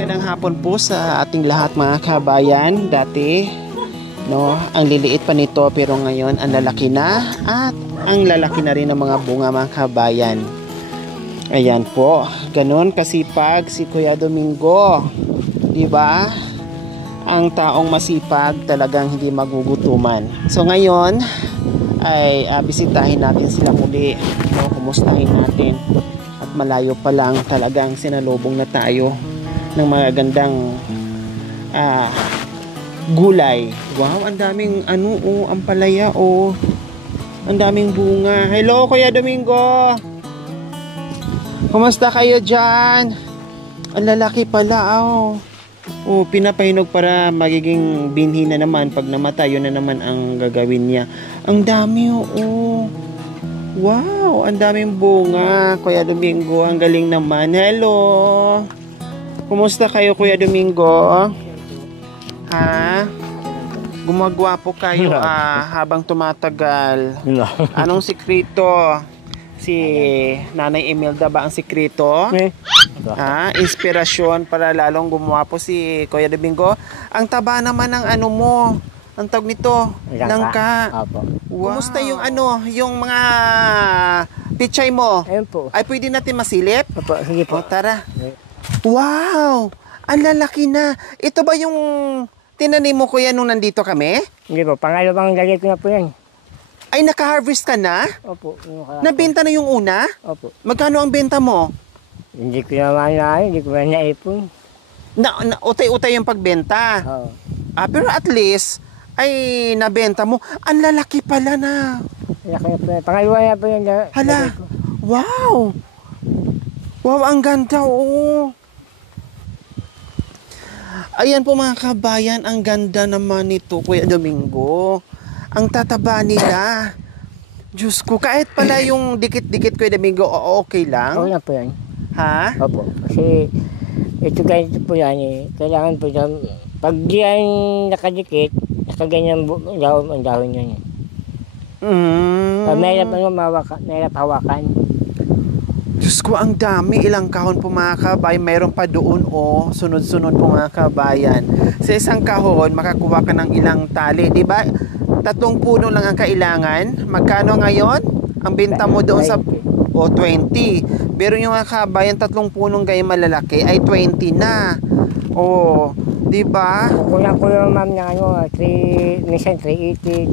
Magandang hapon po sa ating lahat mga kabayan. Dati, no, ang liliit pa nito pero ngayon ang lalaki na at ang lalaki na rin ng mga bunga mga kabayan. Ayan po, ganun kasipag si Kuya Domingo. 'Di ba? Ang taong masipag talagang hindi magugutuman. So ngayon ay bisitahin natin sila muli. No, kumustahin natin. At malayo pa lang talagang sinalubong na tayo ng mga gandang gulay. Wow, ang daming ampalaya ang daming bunga. Hello Kuya Domingo. Kumusta kayo dyan? Ang lalaki pala pinapahinog para magiging binhi na naman. Pag namatay, yun na naman ang gagawin niya. Ang dami Wow, ang daming bunga. Kuya Domingo, ang galing naman. Hello. Kumusta kayo Kuya Domingo? Ha? Gumagwapo kayo habang tumatagal. Anong sikreto? Si Nanay Imelda ba ang sikreto? Inspirasyon para lalong gumwapo si Kuya Domingo. Ang taba naman ng mo. Ang tawag nito? Langka. Wow. Kumusta yung yung mga pichay mo? Ayun po. Ay pwede natin masilip? Opo, sige po. Tara. Wow! Ang lalaki na. Ito ba yung tinanim mo Kuya nung nandito kami? Hindi po, pangalawang lagay ko na po yan. Ay, naka-harvest ka na? Opo. Nabenta na yung una? Opo. Magkano ang benta mo? Hindi ko naman hindi ko na naipon. Utay-utay yung pagbenta. Oo. Pero at least, ay nabenta mo. Ang lalaki pala na. Pangalawa na po yan. Hala. Wow! Wow, ang ganda, Ayan po mga kabayan, ang ganda naman nito, Kuya Domingo. Ang tataba nila. Diyos ko, kahit pala yung dikit-dikit, Kuya Domingo, okay lang? Okay na po yan. Ha? Opo. Kasi ito ganito po yan Kailangan po yan, pag di yan nakadikit, nakaganyan ang dahon yan Mahirap hawakan. Diyos ko, ang dami. Ilang kahon po mga kabayan. Mayroon pa doon, sunod-sunod po mga kabayan. Sa isang kahon, makakuha ka ng ilang tali. Diba? 3 puno lang ang kailangan. Magkano ngayon? Ang binta mo doon sa 20. Pero yung mga kabayan, 3 punong gaya malalaki ay 20 na. Diba? Kulang ko yung ma'am na minsan 380,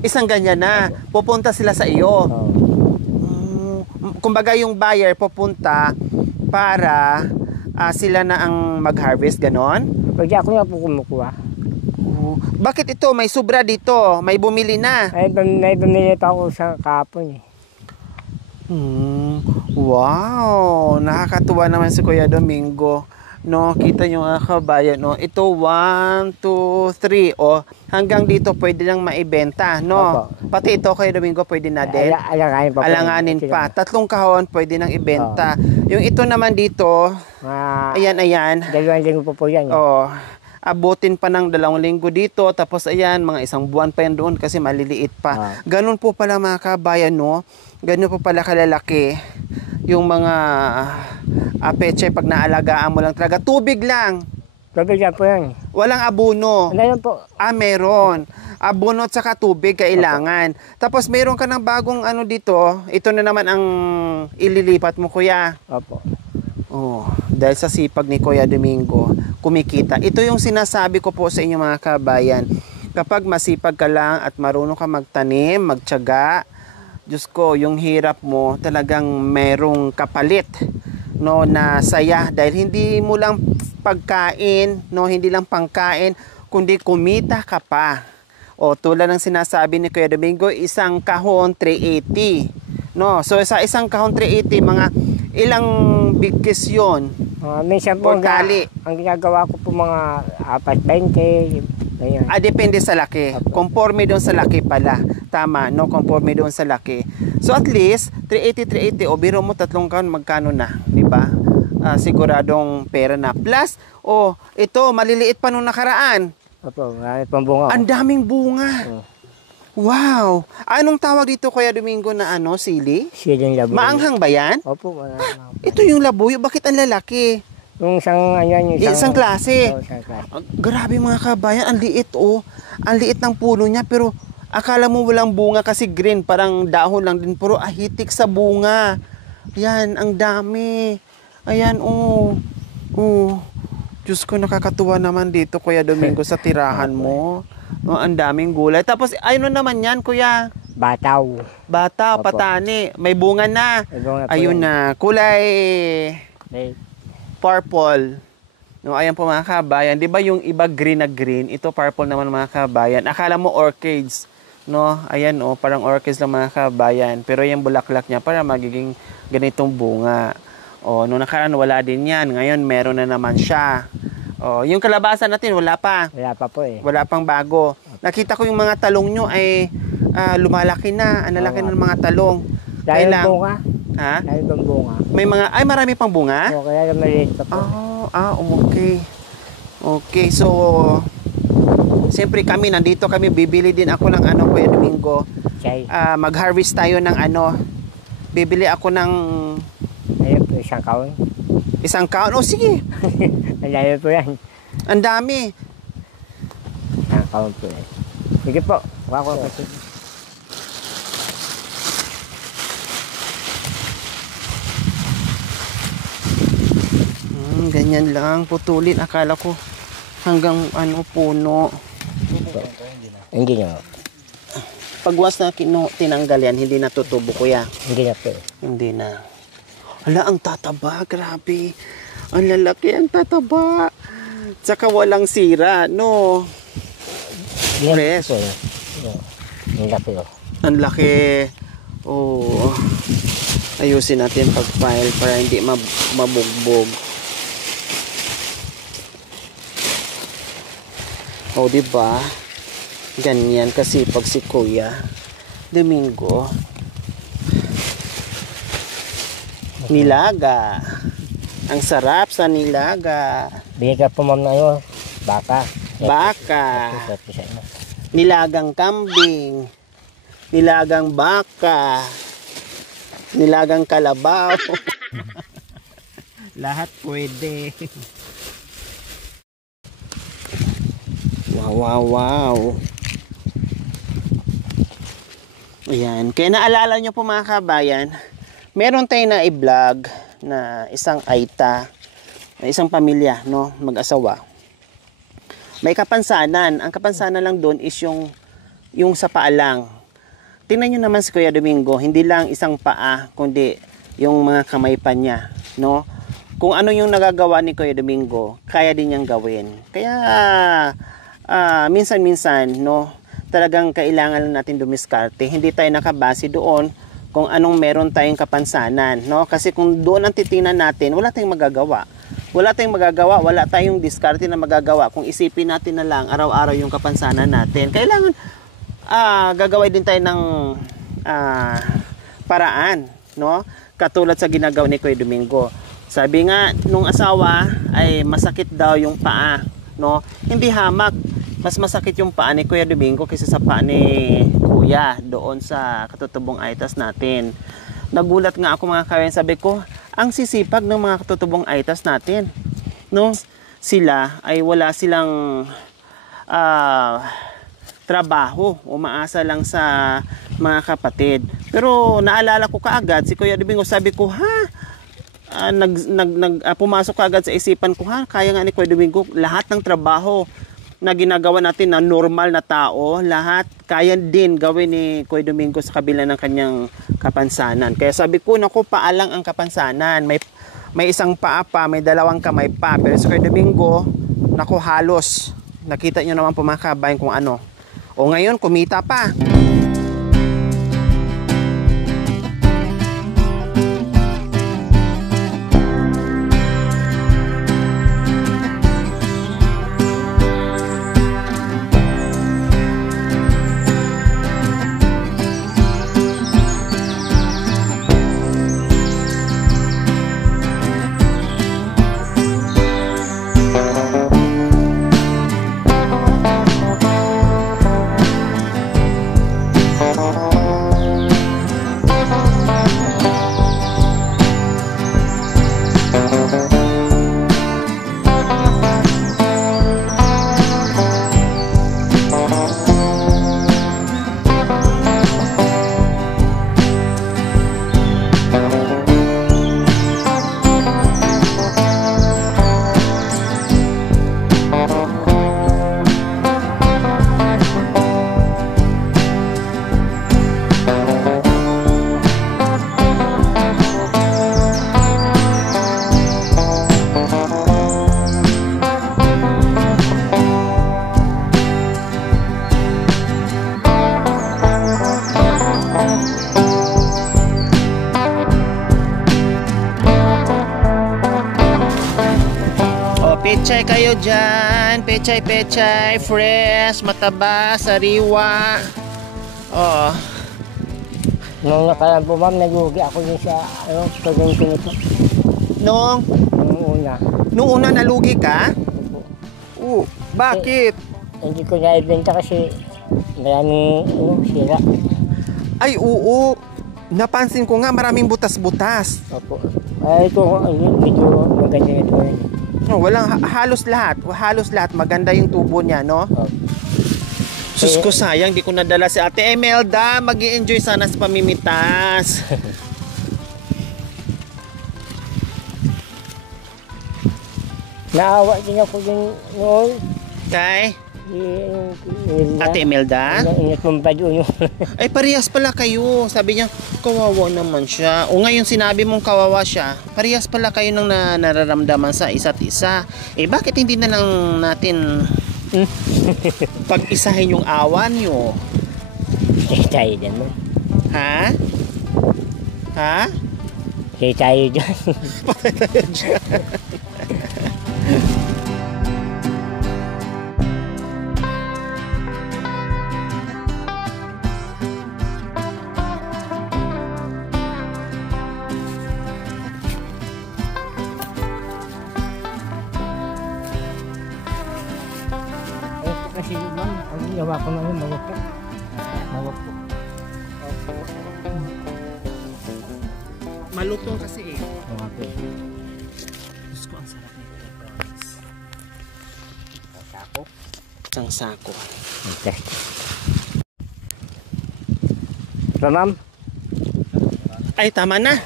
350, isang ganyan na. Pupunta sila sa iyo. Kumbaga yung buyer pupunta para sila na ang mag-harvest, ganon? Pwede ako na po kumukuha. Bakit ito? May sobra dito. May bumili na. May bumili pa ako sa kapon Wow! Nakakatuwa naman si Kuya Domingo. No, kita nyo mga kabayan, ito 1, 2, 3, hanggang dito pwede nang maibenta, no? Opo. Pati ito Kuya Domingo pwede na din. Alanganin pa. 3 kahon pwede nang ibenta. Yung ito naman dito, ayan. 2 linggo po yan. Abutin pa ng 2 linggo dito, tapos ayan, mga 1 buwan pa yan doon kasi maliliit pa. Ganun po pala mga kabayan, no? Ganun po pala kalalaki yung mga peche pag naalagaan mo lang talaga. Tubig lang. Tubig lang po yan. Walang abono. Meron po. Meron. Abono at saka tubig kailangan. Tapos meron ka ng bagong dito. Ito na naman ang ililipat mo, Kuya. Opo. Dahil sa sipag ni Kuya Domingo, kumikita. Ito yung sinasabi ko po sa inyo mga kabayan. Kapag masipag ka lang at marunong ka magtanim, magtiyaga, Diyos ko, yung hirap mo talagang merong kapalit, no, na saya dahil hindi mo lang pagkain, no, hindi lang pangkain, kundi kumita ka pa. Tulad ng sinasabi ni Kuya Domingo, 1 kahon 380. No, so sa 1 kahon 380, mga ilang bigkis 'yon? Minsan po ang ginagawa ko po mga 4-20. Depende sa laki. Conforme doon sa laki pala. Tama, no? Conforme doon sa laki. So at least 380 biro mo 3 kahon magkano na, 'di ba? Siguradong pera na. Plus, ito maliliit pa nung nakaraan. Opo, marami pang bunga. Ang daming bunga. Wow! Anong tawag dito Kuya Domingo na sili? Siling labuyo. Maanghang ba yan? Opo, Ito yung labuyo. Bakit ang lalaki? Yung isang, ano yan, yung Isang klase. Oo, isang klase. Grabe mga kabayan, ang liit oh. Ang liit ng puno niya pero akala mo walang bunga kasi green, parang dahon lang din pero ahitik sa bunga. Yan, ang dami. Ayan oh. Oh. Diyos ko, nakakatuwa naman dito Kuya Domingo sa tirahan mo. No, ang daming gulay. Tapos ayun naman yan Kuya. Bataw. Bata, Opo. patani, may bunga na. May bunga po Ayun yan. na, kulay May purple. No, ayan po mga kabayan. 'Di ba yung iba green na green, ito purple naman mga kabayan. Akala mo orchids, no? Ayan oh, parang orchids lang mga kabayan. Pero yung bulaklak niya para magiging ganitong bunga. Oh, nung nakaraan wala din 'yan. Ngayon meron na naman siya. Oh, yung kalabasa natin wala pa. wala pa po eh. Wala pang bago. Nakita ko yung mga talong nyo ay lumalaki na. Ang lalaki ng mga talong. Dahil Kailang- bunga. Ha? Dahil bunga. May mga, ay marami pang bunga? O, kaya maliit pa po. Okay. Okay, so siyempre kami nandito kami bibili din ako ng ano Kuya Domingo. Chay. Mag-harvest tayo ng ano. Bibili ako ng Ayun po, isang kaon. isang kaon. Oh, sige. Ang dami po yan. Ang dami. Isang kaon po yan. Sige po. Wako kasi. Ganyan lang. Putulin. Akala ko hanggang ano puno. Hindi na. Pagwas na tinanggal yan, hindi natutubo Kuya. Hindi na po eh. Hindi na. Ala, ang tataba. Grabe. Ang lalaki, ang tataba. Tsaka walang sira, no? Hindi na Fresh. po eh. Ang laki oh. Ang laki. Oh. Ayusin natin pag-file para hindi mabugbog. Oh, di ba? Ganyan kasi pag si Kuya Domingo. Nilaga. Ang sarap sa nilaga. Bigay ka po ma'am na ano, baka. Baka. Ito sa inyo. Nilagang kambing. Nilagang baka. Nilagang kalabaw. Lahat pwede. Wow, wow, wow. Ayan. Kaya naalala nyo po mga kabayan, meron tayo na i-vlog na isang aita, isang pamilya, no, mag-asawa. May kapansanan. Ang kapansanan lang doon is yung sa paa lang. Tingnan nyo naman si Kuya Domingo, hindi lang isang paa, kundi yung mga kamay pa niya, no? Kung ano yung nagagawa ni Kuya Domingo, kaya din niyang gawin. Kaya minsan-minsan, no, talagang kailangan lang natin dumiskarte. Hindi tayo nakabase doon kung anong meron tayong kapansanan, no? Kasi kung doon ang titingnan natin, wala tayong magagawa. Wala tayong magagawa, wala tayong diskarte na magagawa. Kung isipin natin na lang araw-araw yung kapansanan natin, kailangan gagawin din tayo ng paraan, no? Katulad sa ginagawa ni Kuya Domingo. Sabi nga nung asawa ay masakit daw yung paa, no? Hindi hamak. Mas masakit yung paa ni Kuya Domingo kaysa sa paa ni Kuya doon sa katutubong aitas natin. Nagulat nga ako mga kawan, sabi ko, ang sisipag ng mga katutubong aitas natin, no? Sila ay wala silang trabaho, umaasa lang sa mga kapatid. Pero naalala ko kaagad si Kuya Domingo, sabi ko, pumasok kaagad sa isipan ko, kaya nga ni Kuya Domingo lahat ng trabaho na ginagawa natin na normal na tao, lahat kaya din gawin ni Kuya Domingo sa kabila ng kanyang kapansanan. Kaya sabi ko, naku, paalang ang kapansanan. May isang paa pa, may dalawang kamay pa. Pero sa Kuya Domingo, naku, halos. Nakita nyo naman po mga kabayan kung ano. O ngayon, kumita pa. Pechay kayo dyan. Pechay, pechay. Fresh, mataba, sariwa. Oh. Nung nakaraan po ma'am, nagugi ako din sa pag-ganito nito. Nung Nung una. nalugi ka? Bakit? Hindi ko na-ibenta kasi maraming sira. Ay, oo. Napansin ko nga maraming butas-butas. Opo. Ay, ito, medyo maganda ito. No, halos lahat. Halos lahat. Maganda yung tubo niya, no? Opo. Sus ko, sayang. Di ko nadala si Ate Emelda. Mag-i-enjoy sana sa pamimitas. Naawa din ako din noon. Kay? Ate Emelda? Ingat mong pa doon. Ay, parehas pala kayo. Sabi niya, kawawa naman siya. O ngayon sinabi mong kawawa siya, parehas pala kayo ng nararamdaman sa isa't isa. Eh, bakit hindi na lang natin pag-isahin yung awa niyo? Eh, tayo dyan mo. Ha? Ha? Eh, tayo dyan. Patay tayo dyan. Kasi ma'am, ang gawa ko na yun, mawag po. Mawag po. Malutong kasi eh. Mawag po. Diyos ko, ang sarap nito. Ang sako. Isang sako. Okay. So ma'am? Ay, tama na.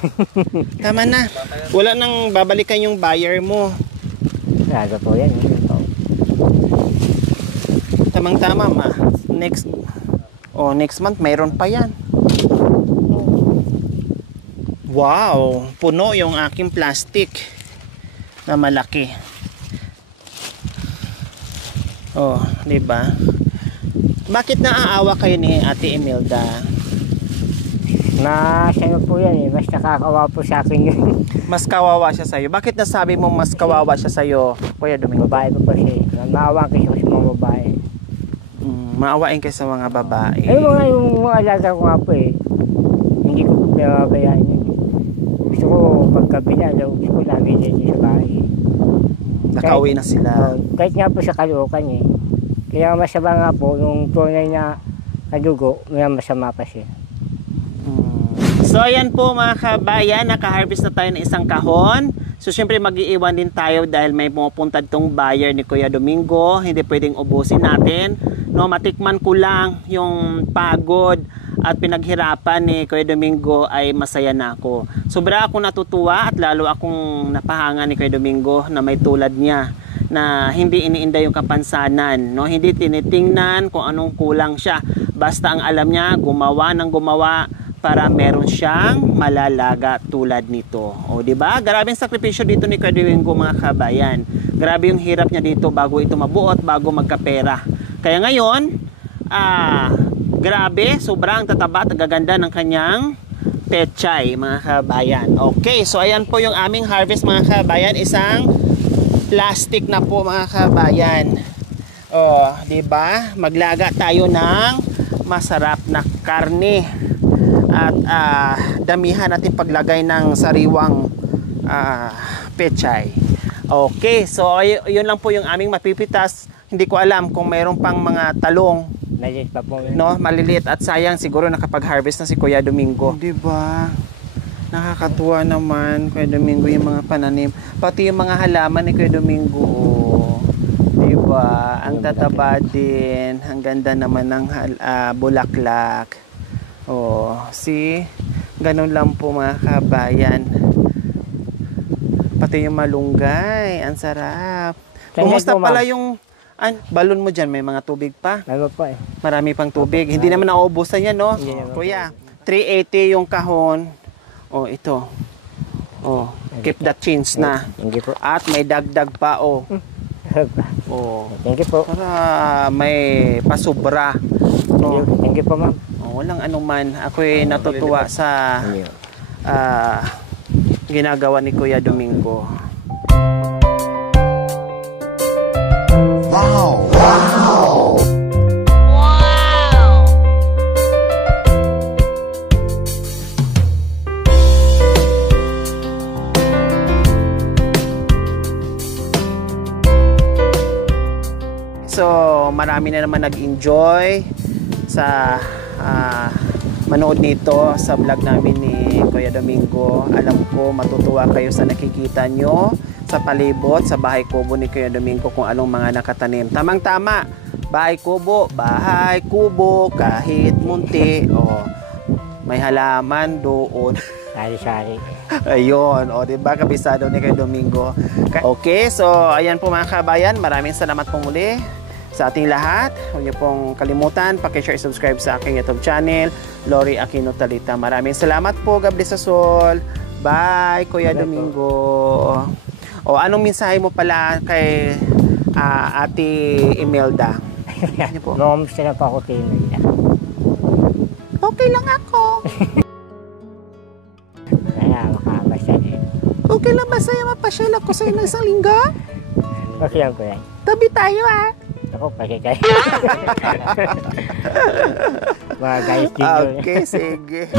Tama na. Wala nang babalikan yung buyer mo. Naga po yan. Tamang-tama, ma. Next month, mayroon pa yan. Wow, puno yung aking plastic na malaki. Oh, di ba? Bakit naaawa kayo ni Ate Emelda? Ano po yan eh, mas nakakawa po sa akin yun. Mas kawawa siya sa'yo. Bakit nasabi mo mas kawawa siya sa'yo, Kuya Domingo? Babae po kasi. Maawa kasi sa mga babae. Maawain kayo sa mga babae. Ay, yung mga alaga ko nga po eh. Hindi ko pinabayaan yun. Gusto ko pagkabinalaw, gusto ko namin din sa bahay. Nakauwi na sila. Kahit nga po sa Caloocan eh. Kaya masama nga po, nung tunay na kadugo, may masama pa siya. So ayan po mga kabayan, naka-harvest na tayo ng isang kahon. So syempre mag-iiwan din tayo dahil may pumupunta tong buyer ni Kuya Domingo. Hindi pwedeng ubusin natin. No, matikman ko lang yung pagod at pinaghirapan ni Kuya Domingo ay masaya na ako. Sobra akong natutuwa at lalo akong napahanga ni Kuya Domingo na may tulad niya na hindi iniinda yung kapansanan, no? Hindi tinitingnan kung anong kulang siya. Basta ang alam niya, gumawa ng gumawa para meron siyang malalaga tulad nito. O di ba? Grabeng sakripisyo dito ni Kuya Domingo mga kabayan. Grabe yung hirap niya dito bago ito mabuo at bago magkapera. Kaya ngayon, grabe, sobrang tataba at gaganda ng kanyang pechay mga kabayan. Okay, so ayan po yung aming harvest mga kabayan. Isang plastic na po mga kabayan. Oh, di ba? Maglaga tayo ng masarap na karne. At damihan natin paglagay ng sariwang pechay. Okay, so yun lang po yung aming mapipitas. Hindi ko alam kung mayroon pang mga talong. Maliliit pa po. No, maliliit at sayang siguro nakapag-harvest na si Kuya Domingo. 'Di ba? Nakakatuwa naman Kuya Domingo yung mga pananim, pati yung mga halaman ni Kuya Domingo. 'Di ba? Ang tataba din, ang ganda naman ng bulaklak. Oh, see? Ganun lang po mga kabayan. Pati yung malunggay, ang sarap. Kumusta pala yung balon mo dyan? May mga tubig pa? Ano po eh. Marami pang tubig. Hindi naman nauubusan yan, no? Kuya, 380 yung kahon. Oh, ito. Oh, keep that change na. Hindi po. At may dagdag pa, oh. Oh. Thank you po. Para may pasubra. No? Thank you po, ma'am. Walang anuman. Ako'y natutuwa sa ginagawa ni Kuya Domingo. So, marami na naman nag-enjoy sa manood nito sa vlog namin ni Kuya Domingo. Alam ko matutuwa kayo sa nakikita nyo sa palibot, sa bahay kubo ni Kuya Domingo kung anong mga nakatanim. Tamang-tama, bahay kubo, kahit munti. May halaman doon. Sari-sari. Ayun, diba, kabisado ni Kuya Domingo. Okay, so ayan po mga kabayan, maraming salamat po muli sa ating lahat. Huwag niyo pong kalimutan, pakishare, subscribe sa aking YouTube channel, Lori Aquino Talita. Maraming salamat po, God bless us all. Bye, Kuya Domingo. Anong mensahe mo pala kay Ate Imelda? Ano po? Mamusta na po ako kay Imelda. Okay lang ako. Kaya makabasa din. Okay lang ba sa'yo mapasyal ako sa'yo ng isang linggo? Okay lang po yan. Tabi tayo Ako, pakikay. Mga guys din yun. Okay, sige.